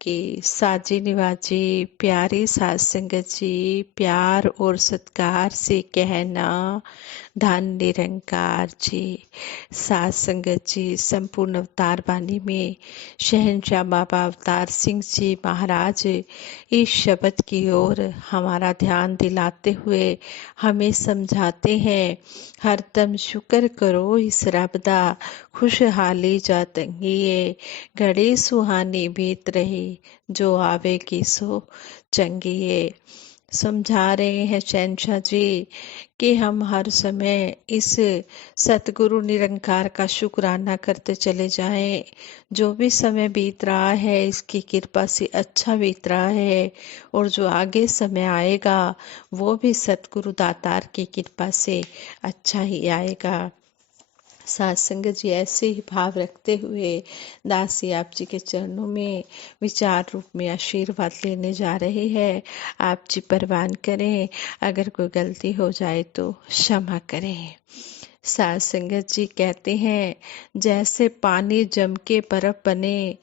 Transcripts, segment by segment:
की साजी निवाजी प्यारी सास संगत जी, प्यार और सत्कार से कहना धन निरंकार जी। सास संगत जी, संपूर्ण अवतार बानी में शहंशाह बाबा अवतार सिंह जी महाराज इस शब्द की ओर हमारा ध्यान दिलाते हुए हमें समझाते हैं, हरदम शुक्र करो इस रब दा, खुशहाली जा तंगिए, घड़ी सुहानी बीत रही, जो आवेगी सो चंगिए। समझा रहे हैं शहंशाह जी कि हम हर समय इस सतगुरु निरंकार का शुक्राना करते चले जाएं। जो भी समय बीत रहा है इसकी कृपा से अच्छा बीत रहा है, और जो आगे समय आएगा वो भी सतगुरु दातार की कृपा से अच्छा ही आएगा। साथ संगत जी, ऐसे ही भाव रखते हुए दासी आप जी के चरणों में विचार रूप में आशीर्वाद लेने जा रहे हैं। आप जी परवान करें, अगर कोई गलती हो जाए तो क्षमा करें। साथ संगत जी कहते हैं, जैसे पानी जम के बर्फ बने,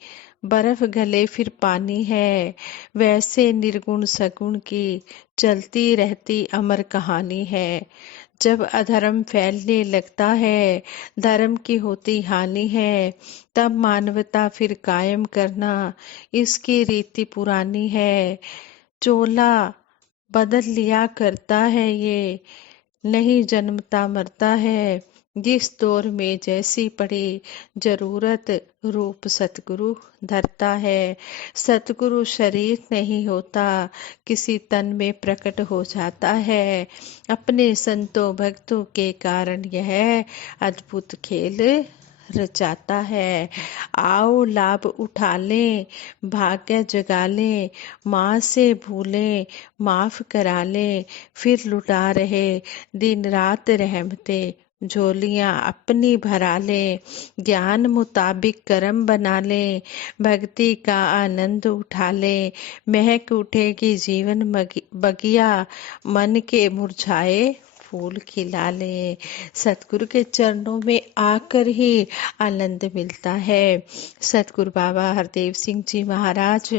बर्फ गले फिर पानी है, वैसे निर्गुण सगुण की चलती रहती अमर कहानी है। जब अधर्म फैलने लगता है, धर्म की होती हानि है, तब मानवता फिर कायम करना इसकी रीति पुरानी है। चोला बदल लिया करता है ये, नहीं जन्मता मरता है। जिस दौर में जैसी पड़ी जरूरत, रूप सतगुरु धरता है। सतगुरु शरीर नहीं होता, किसी तन में प्रकट हो जाता है। अपने संतों भक्तों के कारण यह अद्भुत खेल रचाता है। आओ लाभ उठा लें, भाग्य जगा लें, माँ से भूलें माफ करा लें, फिर लुटा रहे दिन रात रहमतें, झोलियां अपनी भरा लें, ज्ञान मुताबिक कर्म बना लें, भक्ति का आनंद उठा लें, महक उठेगी जीवन बगिया, मन के मुरझाए फूल खिला ले। सतगुरु के चरणों में आकर ही आनंद मिलता है। सतगुरु बाबा हरदेव सिंह जी महाराज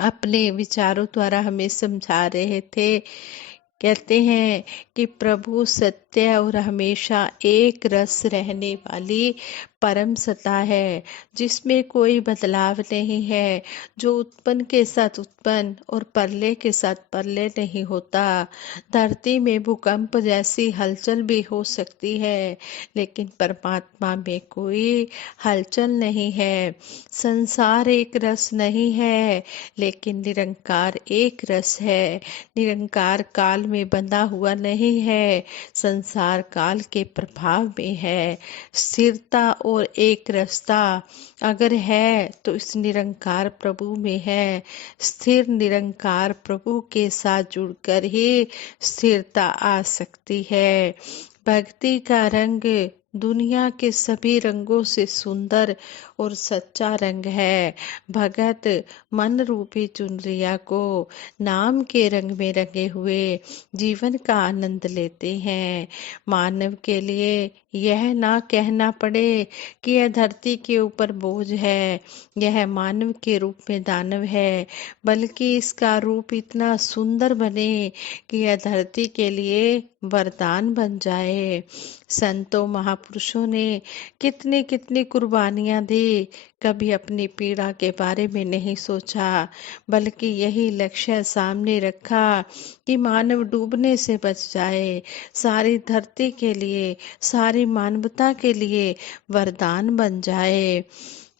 अपने विचारों द्वारा हमें समझा रहे थे। कहते हैं कि प्रभु सत्य और हमेशा एक रस रहने वाली परम सत्ता है, जिसमें कोई बदलाव नहीं है, जो उत्पन्न के साथ उत्पन्न और प्रलय के साथ प्रलय नहीं होता। धरती में भूकंप जैसी हलचल भी हो सकती है, लेकिन परमात्मा में कोई हलचल नहीं है। संसार एक रस नहीं है, लेकिन निरंकार एक रस है। निरंकार काल में बंधा हुआ नहीं है, संसार काल के प्रभाव में है। स्थिरता और एक रसता अगर है तो इस निरंकार प्रभु में है। स्थिर निरंकार प्रभु के साथ जुड़कर ही स्थिरता आ सकती है। भक्ति का रंग दुनिया के सभी रंगों से सुंदर और सच्चा रंग है। भगत मन रूपी चुनरिया को नाम के रंग में रंगे हुए जीवन का आनंद लेते हैं। मानव के लिए यह ना कहना पड़े कि यह धरती के ऊपर बोझ है, यह मानव के रूप में दानव है, बल्कि इसका रूप इतना सुंदर बने कि यह धरती के लिए वरदान बन जाए। संतों महापुरुषों ने कितनी कितनी कुर्बानियां दी, कभी अपनी पीड़ा के बारे में नहीं सोचा, बल्कि यही लक्ष्य सामने रखा कि मानव डूबने से बच जाए, सारी धरती के लिए, सारी मानवता के लिए वरदान बन जाए।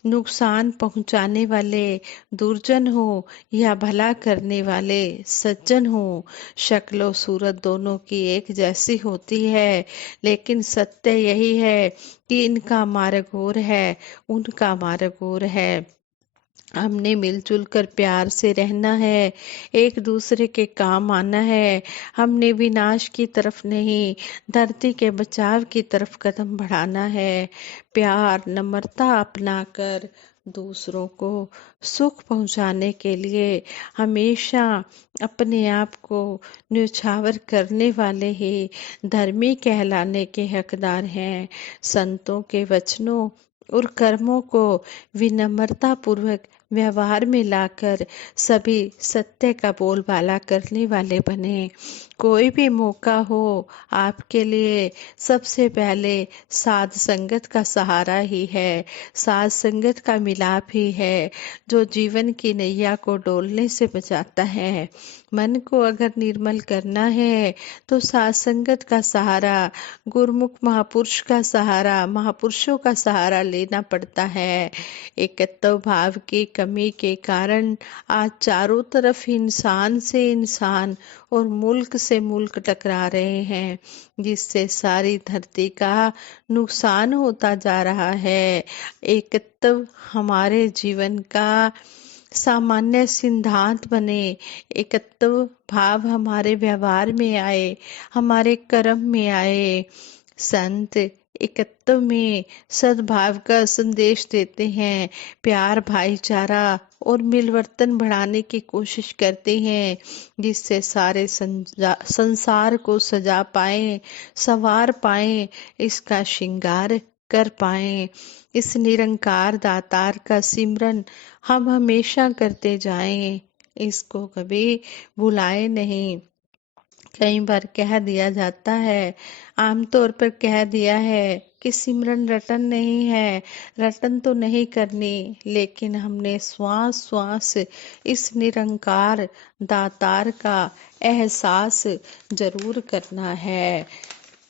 नुकसान पहुंचाने वाले दुर्जन हो या भला करने वाले सज्जन हो, शक्ल सूरत दोनों की एक जैसी होती है, लेकिन सत्य यही है कि इनका मार्ग और है, उनका मार्ग और है। हमने मिलजुल कर प्यार से रहना है, एक दूसरे के काम आना है। हमने विनाश की तरफ नहीं, धरती के बचाव की तरफ कदम बढ़ाना है। प्यार नम्रता अपनाकर दूसरों को सुख पहुंचाने के लिए हमेशा अपने आप को न्यौछावर करने वाले ही धर्मी कहलाने के हकदार हैं। संतों के वचनों और कर्मों को विनम्रता पूर्वक व्यवहार में लाकर सभी सत्य का बोलबाला करने वाले बने। कोई भी मौका हो आपके लिए, सबसे पहले साध संगत का सहारा ही है, साध संगत का मिलाप ही है जो जीवन की नैया को डोलने से बचाता है। मन को अगर निर्मल करना है तो साध संगत का सहारा, गुरुमुख महापुरुष का सहारा, महापुरुषों का सहारा लेना पड़ता है। एकत्व भाव की कमी के कारण आज चारों तरफ इंसान से इंसान और मुल्क से मुल्क टकरा रहे हैं, जिससे सारी धरती का नुकसान होता जा रहा है। एकत्व हमारे जीवन का सामान्य सिद्धांत बने, एकत्व भाव हमारे व्यवहार में आए, हमारे कर्म में आए। संत एकत्व में सद्भाव का संदेश देते हैं, प्यार भाईचारा और मिलवर्तन बढ़ाने की कोशिश करते हैं, जिससे सारे संसार को सजा पाए, संवार पाए, इसका श्रृंगार कर पाए। इस निरंकार दातार का सिमरन हम हमेशा करते जाएं, इसको कभी भुलाए नहीं। कई बार कह दिया जाता है, आमतौर पर कह दिया है कि सिमरन रटन नहीं है, रटन तो नहीं करनी, लेकिन हमने श्वास श्वास इस निरंकार दातार का एहसास जरूर करना है।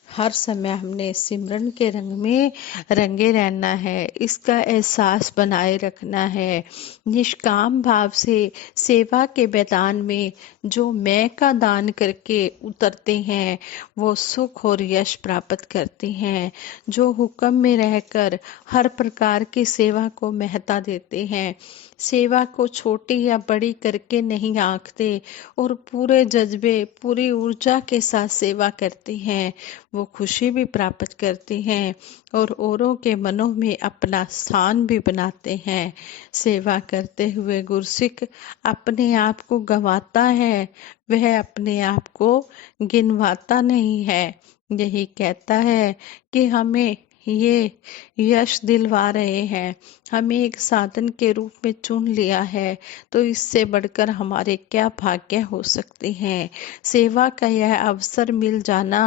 हर समय हमने सिमरन के रंग में रंगे रहना है, इसका एहसास बनाए रखना है। निष्काम भाव से सेवा के मैदान में जो मैं का दान करके उतरते हैं वो सुख और यश प्राप्त करते हैं। जो हुक्म में रहकर हर प्रकार की सेवा को महत्ता देते हैं, सेवा को छोटी या बड़ी करके नहीं आंकते और पूरे जज्बे पूरी ऊर्जा के साथ सेवा करते हैं, वो खुशी भी प्राप्त करते हैं और औरों के मनों में अपना स्थान भी बनाते हैं। सेवा करते हुए गुरसिक अपने आप को गंवाता है, वह अपने आप को गिनवाता नहीं है। यही कहता है कि हमें ये यश दिलवा रहे हैं, हमें एक साधन के रूप में चुन लिया है, तो इससे बढ़कर हमारे क्या भाग्य हो सकते हैं। सेवा का यह अवसर मिल जाना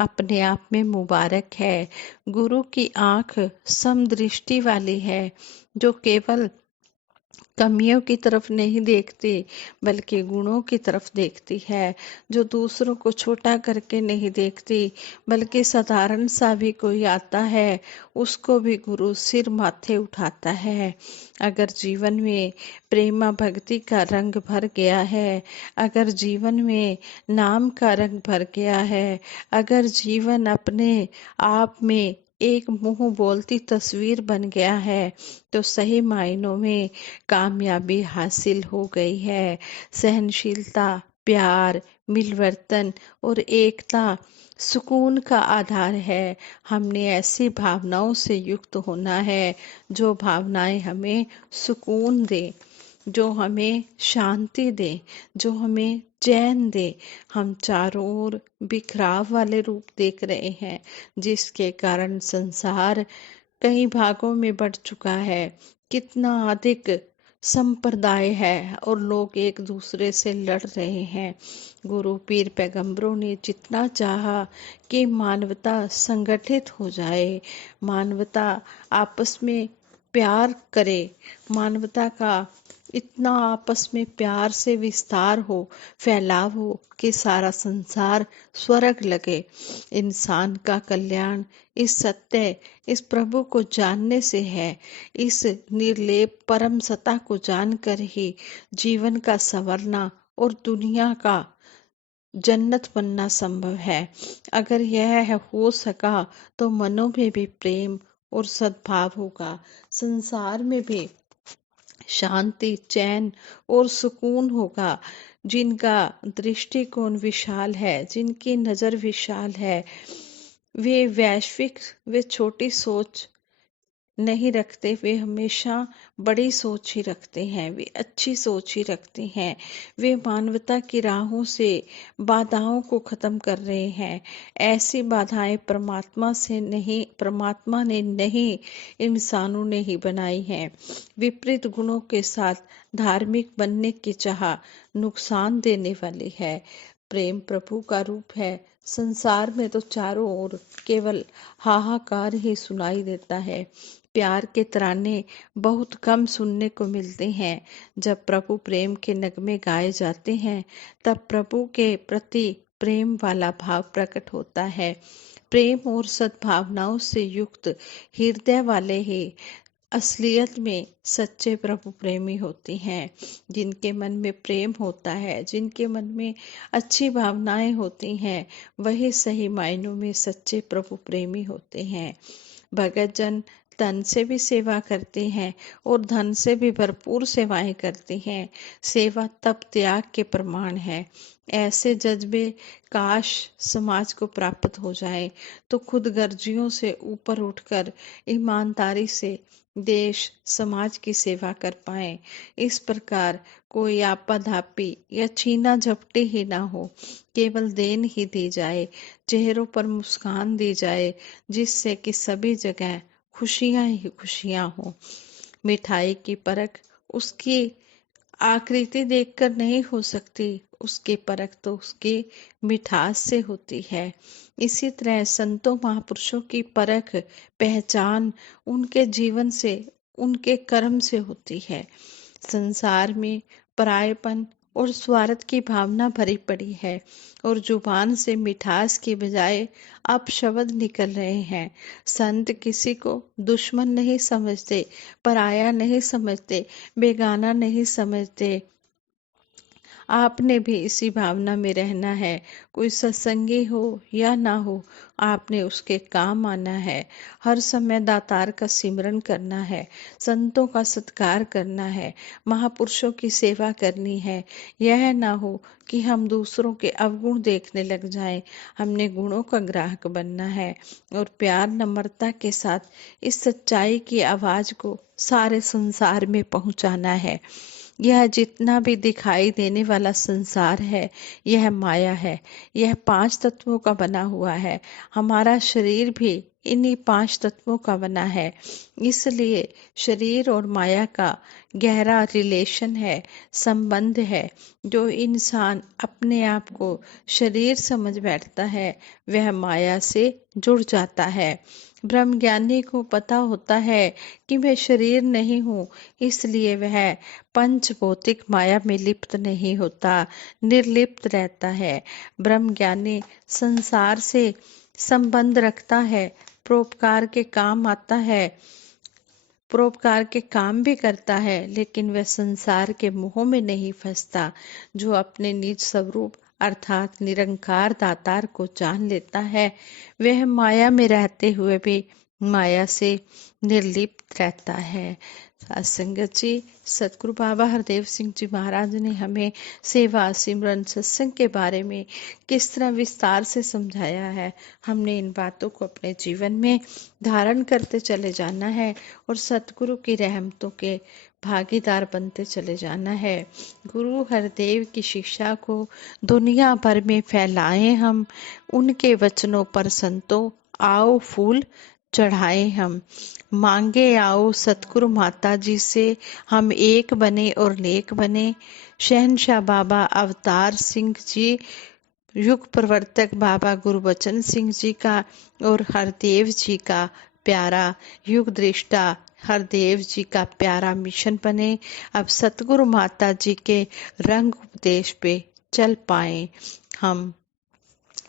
अपने आप में मुबारक है। गुरु की आंख समदृष्टि वाली है, जो केवल कमियों की तरफ नहीं देखती बल्कि गुणों की तरफ देखती है, जो दूसरों को छोटा करके नहीं देखती बल्कि साधारण सा भी कोई आता है उसको भी गुरु सिर माथे उठाता है। अगर जीवन में प्रेमा भक्ति का रंग भर गया है, अगर जीवन में नाम का रंग भर गया है, अगर जीवन अपने आप में एक मुंह बोलती तस्वीर बन गया है, तो सही मायनों में कामयाबी हासिल हो गई है। सहनशीलता, प्यार, मिलवर्तन और एकता सुकून का आधार है। हमने ऐसी भावनाओं से युक्त होना है जो भावनाएं हमें सुकून दे, जो हमें शांति दे, जो हमें चैन दे। हम चारों ओर बिखराव वाले रूप देख रहे हैं, जिसके कारण संसार कई भागों में बढ़ चुका है। कितना अधिक संप्रदाय है और लोग एक दूसरे से लड़ रहे हैं। गुरु पीर पैगंबरों ने जितना चाहा कि मानवता संगठित हो जाए, मानवता आपस में प्यार करे, मानवता का इतना आपस में प्यार से विस्तार हो, फैलाव हो कि सारा संसार स्वर्ग लगे। इंसान का कल्याण इस सत्य, इस प्रभु को जानने से है। इस निर्लेप परम सत्ता को जानकर ही जीवन का संवरना और दुनिया का जन्नत बनना संभव है। अगर यह हो सका तो मनों में भी प्रेम और सद्भाव होगा, संसार में भी शांति, चैन और सुकून होगा। जिनका दृष्टिकोण विशाल है, जिनकी नजर विशाल है, वे वैश्विक, वे छोटी सोच नहीं रखते, वे हमेशा बड़ी सोच ही रखते हैं, वे अच्छी सोच ही रखते हैं, वे मानवता की राहों से बाधाओं को खत्म कर रहे हैं। ऐसी बाधाएं परमात्मा ने नहीं, इंसानों ने ही बनाई हैं। विपरीत गुणों के साथ धार्मिक बनने की चाह नुकसान देने वाली है। प्रेम प्रभु का रूप है। संसार में तो चारों ओर केवल हाहाकार ही सुनाई देता है। प्यार के तराने बहुत कम सुनने को मिलते हैं। जब प्रभु प्रेम के नगमे गाए जाते हैं, तब प्रभु के प्रति प्रेम वाला भाव प्रकट होता है। प्रेम और सद्भावनाओं से युक्त हृदय वाले ही असलियत में सच्चे प्रभु प्रेमी होते हैं। जिनके मन में प्रेम होता है, जिनके मन में अच्छी भावनाएं होती हैं, वही सही मायनों में सच्चे प्रभु प्रेमी होते हैं। भगत जन तन से भी सेवा करते हैं और धन से भी भरपूर सेवाएं करते हैं। सेवा तप त्याग के प्रमाण है। ऐसे जज्बे काश समाज को प्राप्त हो जाए तो खुद गर्जियों से ऊपर उठकर ईमानदारी से देश समाज की सेवा कर पाए। इस प्रकार कोई आपाधापी या छीना झपटी ही ना हो, केवल देन ही दी जाए, चेहरों पर मुस्कान दी जाए, जिससे कि सभी जगह खुशियां ही खुशियां हो। मिठाई की परख उसकी आकृति देखकर नहीं हो सकती, उसकी परख तो उसकी मिठास से होती है। इसी तरह संतों महापुरुषों की परख पहचान उनके जीवन से, उनके कर्म से होती है। संसार में परायपन और स्वार्थ की भावना भरी पड़ी है और जुबान से मिठास की बजाय अपशब्द निकल रहे हैं। संत किसी को दुश्मन नहीं समझते, पराया नहीं समझते, बेगाना नहीं समझते। आपने भी इसी भावना में रहना है। कोई सत्संगी हो या ना हो, आपने उसके काम आना है। हर समय दातार का सिमरन करना है, संतों का सत्कार करना है, महापुरुषों की सेवा करनी है। यह ना हो कि हम दूसरों के अवगुण देखने लग जाएं। हमने गुणों का ग्राहक बनना है और प्यार नम्रता के साथ इस सच्चाई की आवाज को सारे संसार में पहुंचाना है। यह जितना भी दिखाई देने वाला संसार है, यह माया है। यह 5 तत्वों का बना हुआ है। हमारा शरीर भी इन्हीं 5 तत्वों का बना है। इसलिए शरीर और माया का गहरा रिलेशन है, संबंध है। जो इंसान अपने आप को शरीर समझ बैठता है, वह माया से जुड़ जाता है। ब्रह्मज्ञानी को पता होता है कि मैं शरीर नहीं हूँ, इसलिए वह पंच भौतिक माया में लिप्त नहीं होता, निर्लिप्त रहता है। ब्रह्मज्ञानी संसार से संबंध रखता है, परोपकार के काम आता है, परोपकार के काम भी करता है, लेकिन वह संसार के मोह में नहीं फंसता। जो अपने निज स्वरूप अर्थात निरंकार दातार को जान लेता है, वह माया में रहते हुए भी माया से निर्लिप्त रहता है। संगत जी, सतगुरु बाबा हरदेव सिंह जी महाराज ने हमें सेवा सिमरन सत्संग के बारे में किस तरह विस्तार से समझाया है। हमने इन बातों को अपने जीवन में धारण करते चले जाना है और सतगुरु की रहमतों के भागीदार बनते चले जाना है। गुरु हरदेव की शिक्षा को दुनिया भर में फैलाएं हम। उनके वचनों पर संतों आओ फूल चढ़ाए हम। मांगे आओ सतगुरु माता जी से हम एक बने और नेक बने। शहनशाह बाबा अवतार सिंह जी, युग प्रवर्तक बाबा गुरबचन सिंह जी का और हरदेव जी का प्यारा युग दृष्टा हरदेव जी का प्यारा मिशन बने। अब सतगुरु माता जी के रंग उपदेश पे चल पाए हम।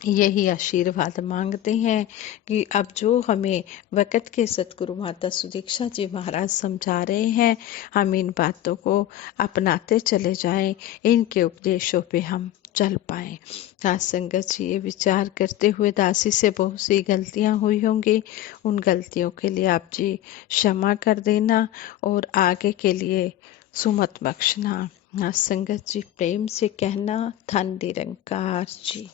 यही आशीर्वाद मांगते हैं कि अब जो हमें वक़्त के सतगुरु माता सुदीक्षा जी महाराज समझा रहे हैं, हम इन बातों को अपनाते चले जाएं, इनके उपदेशों पे हम चल पाएं। आज संगत जी ये विचार करते हुए दासी से बहुत सी गलतियां हुई होंगी, उन गलतियों के लिए आप जी क्षमा कर देना और आगे के लिए सुमत बख्शना। आज संगत जी प्रेम से कहना, धन निरंकार जी।